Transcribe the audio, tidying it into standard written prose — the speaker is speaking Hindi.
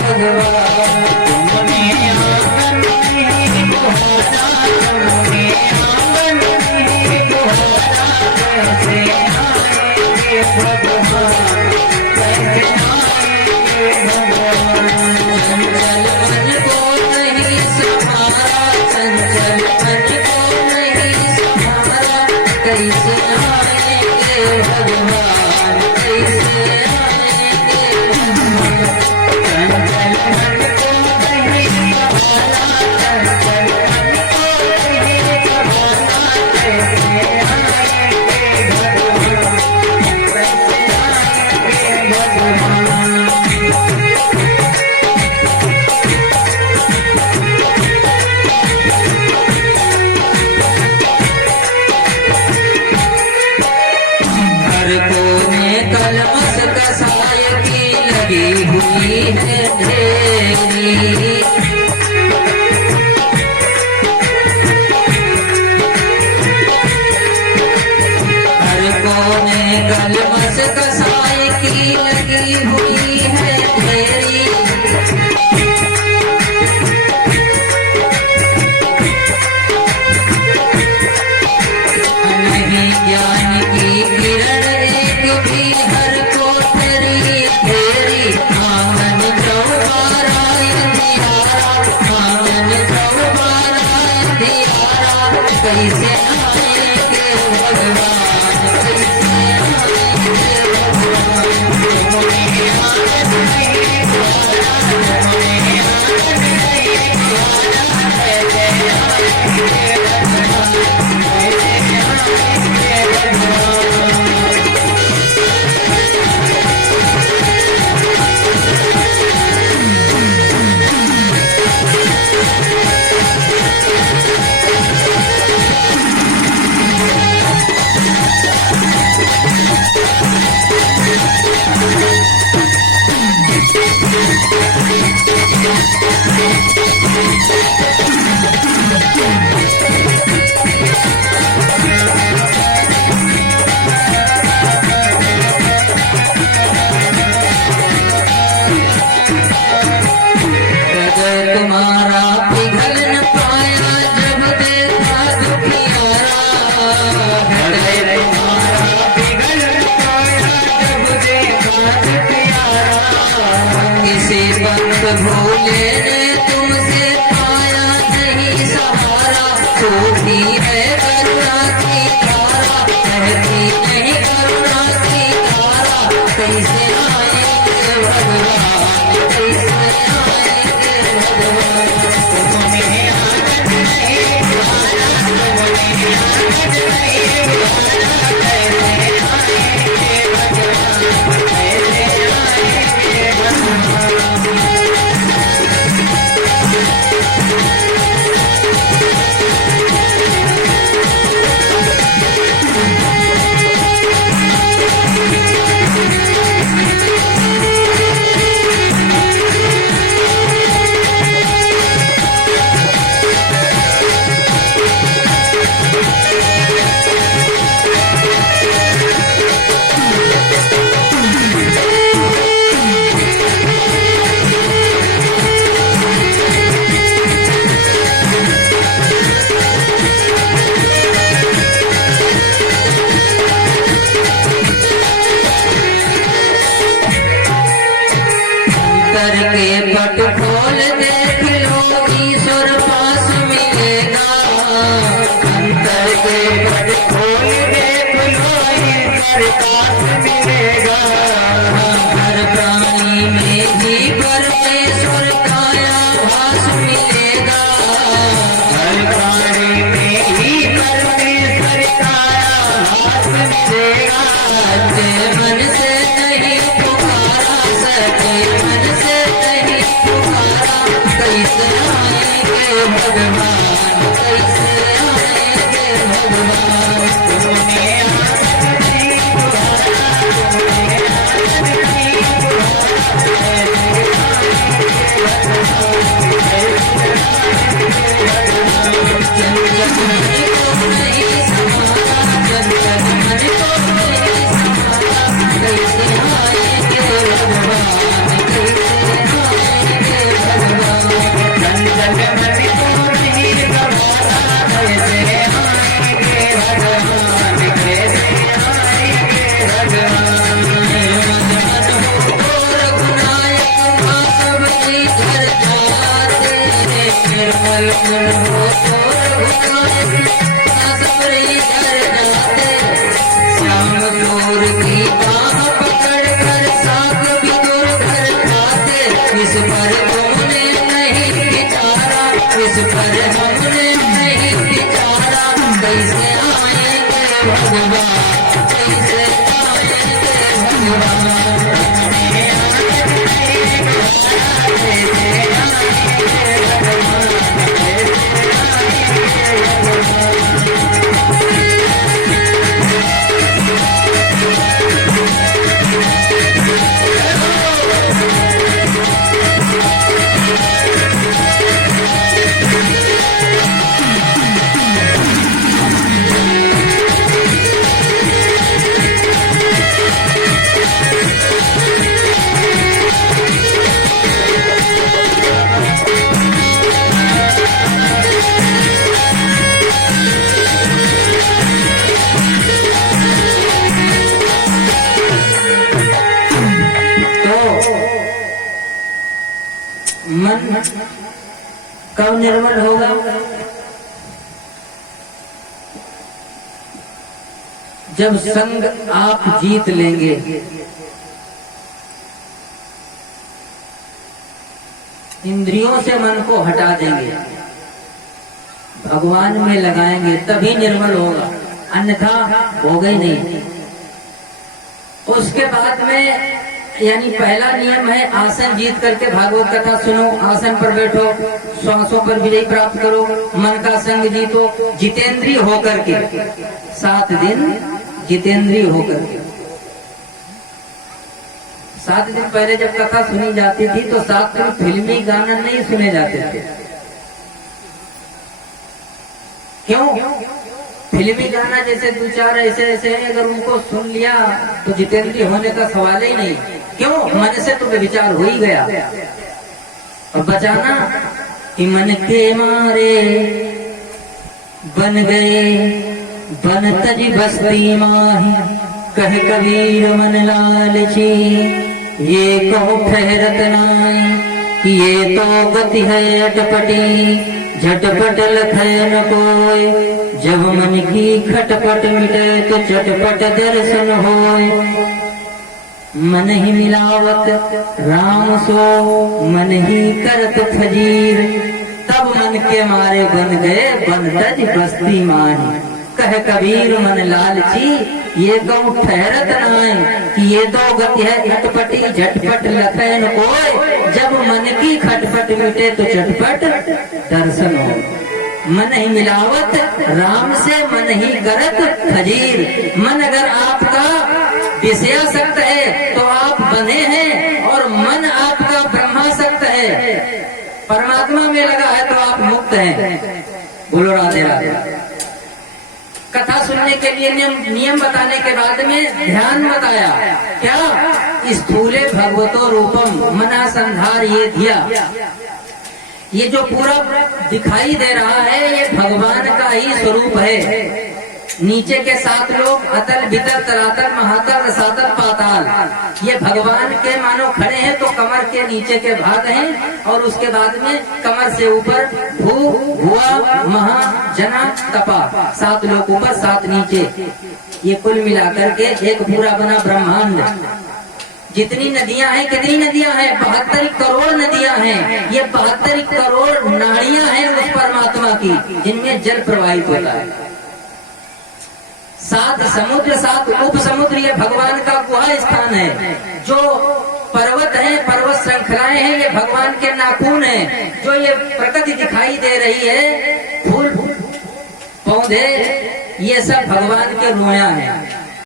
भगवान। तुमने आंगन नहीं बुहारा, तुमने आंगन नहीं बुहारा, कैसे आएंगे भगवान, कैसे आएंगे भगवान। चंचल मन को नहीं संभारा, चंचल मन को नहीं संभारा, कैसे आएंगे भगवान, कैसे आएंगे भगवान। चंचल मन को नहीं संभारा, चंचल मन को नहीं संभारा, कैसे आएंगे भगवान, कैसे आएंगे भगवान। हर कोने कलमस कसाय की लगी हुई है ढेरी। हर कोने कलमस कसाय की लगी हुई है ढेरी। नहीं ज्ञान की किरण एक भी हर कोठरी घेरी। आंगन चौबारा अंधियारा, आंगन चौबारा अंधियारा, कैसे आएंगे भगवान, कैसे आएंगे भगवान। तुमने आंगन नहीं बुहारा, तुमने आंगन नहीं बुहारा, कैसे आएंगे भगवान, कैसे आएंगे भगवान। हृदय तुम्हारा पिघल न पाया जब देखा दुखियारा। हृदय तुम्हारा पिघल न पाया जब देखा दुखियारा। किसी वक्त भूले ने तुमसे पाया नहीं सहारा। छोटी है करुणा की धारा, बहती नहीं करुणा की धारा, कैसे आएंगे भगवान, कैसे आएंगे भगवान। तुमने आंगन नहीं बुहारा, तुमने आंगन नहीं बुहारा, कैसे आएंगे भगवान, कैसे आएंगे भगवान। करके पट खोल देख लो ईश्वर पास मिलेगा। अंतर के पट खोल देख लो ईश्वर पास मिलेगा। हर प्राणी में ही परमेश्वर का आभास मिलेगा। हर प्राणी में ही परमेश्वर का आभास मिलेगा। सच्चे मन से नहीं पुकारा, सच्चे मन से नहीं पुकारा, कैसे आएंगे भगवान, कैसे आएंगे भगवान। तुमने आंगन नहीं बुहारा, दर्शन हो तो रघुनाथ सबरी घर जाते। श्याम दूर की बाह पकड़ कर साथ विदुर घर खाते। इस पर तुमने नहीं विचारा, इस पर हमने नहीं विचारा, कैसे आएंगे भगवान, कैसे आएंगे भगवान। मन कब निर्मल होगा? जब संग आप जीत लेंगे। इंद्रियों से मन को हटा देंगे, भगवान में लगाएंगे, तभी निर्मल होगा, अन्यथा होगा ही नहीं। उसके बाद में यानी पहला नियम है आसन जीत करके भागवत कथा सुनो, आसन पर बैठो, श्वासों पर विजय प्राप्त करो, मन का संग जीतो, जितेंद्रिय होकर के 7 दिन जितेंद्रिय होकर के। 7 दिन पहले जब कथा सुनी जाती थी तो 7 दिन फिल्मी गाना नहीं सुने जाते थे। क्यों? फिल्मी गाना जैसे 2-4 ऐसे हैं, अगर उनको सुन लिया तो जितेंद्रिय होने का सवाल ही नहीं। क्यों? मन से तो विचार हो ही गया। और बचाना कि मन के मारे बन गए बन तज बस्ती माही, कह कबीर मन लालची, ये कहो ठहरत नाई, कि ये तो गति है अटपटी, झटपट लखै न कोय, जब मन की खटपट मिटे तो चटपट दर्शन होय। मन ही मिलावत राम सो मन ही करत फजीर, तब मन के मारे बन गए बन तज बस्ती माही, कह कबीर मन लालची, ये कहूँ ठहरत नाय, कि ये तो गति है अटपटी, झटपट लखै न कोय, जब मन की खटपट मिटे तो चटपट दर्शन हो। मन ही मिलावत राम से मन ही करत फजीर। मन अगर आपका विषयासक्त है तो आप बंधे हैं, और मन आपका ब्रह्मासक्त है, परमात्मा में लगा है तो आप मुक्त हैं। बोलो राधे राधे। कथा सुनने के लिए नियम बताने के बाद में ध्यान बताया। क्या? स्थूले भगवतो रूपम मना संधार ये धिया। ये जो पूरा दिखाई दे रहा है ये भगवान का ही स्वरूप है। नीचे के 7 लोग अतल भीतर तलातल महातल रसातल पाताल, ये भगवान के मानो खड़े हैं तो कमर के नीचे के भाग हैं, और उसके बाद में कमर से ऊपर भू भुआ महा जना तपा, 7 लोग ऊपर 7 नीचे, ये कुल मिलाकर के एक पूरा बना ब्रह्मांड। जितनी नदियां हैं, कितनी नदियां हैं? 72 करोड़ नदियां हैं। ये 72 करोड़ नाड़ियां हैं उस परमात्मा की, जिनमें जल प्रवाहित होता है। 7 समुद्र 7 उप समुद्र, ये भगवान का गुहा स्थान है। जो पर्वत है, पर्वत श्रृंखलाएं हैं, ये भगवान के नाखून हैं। जो ये प्रकृति दिखाई दे रही है, फूल पौधे, ये सब भगवान के रोया हैं।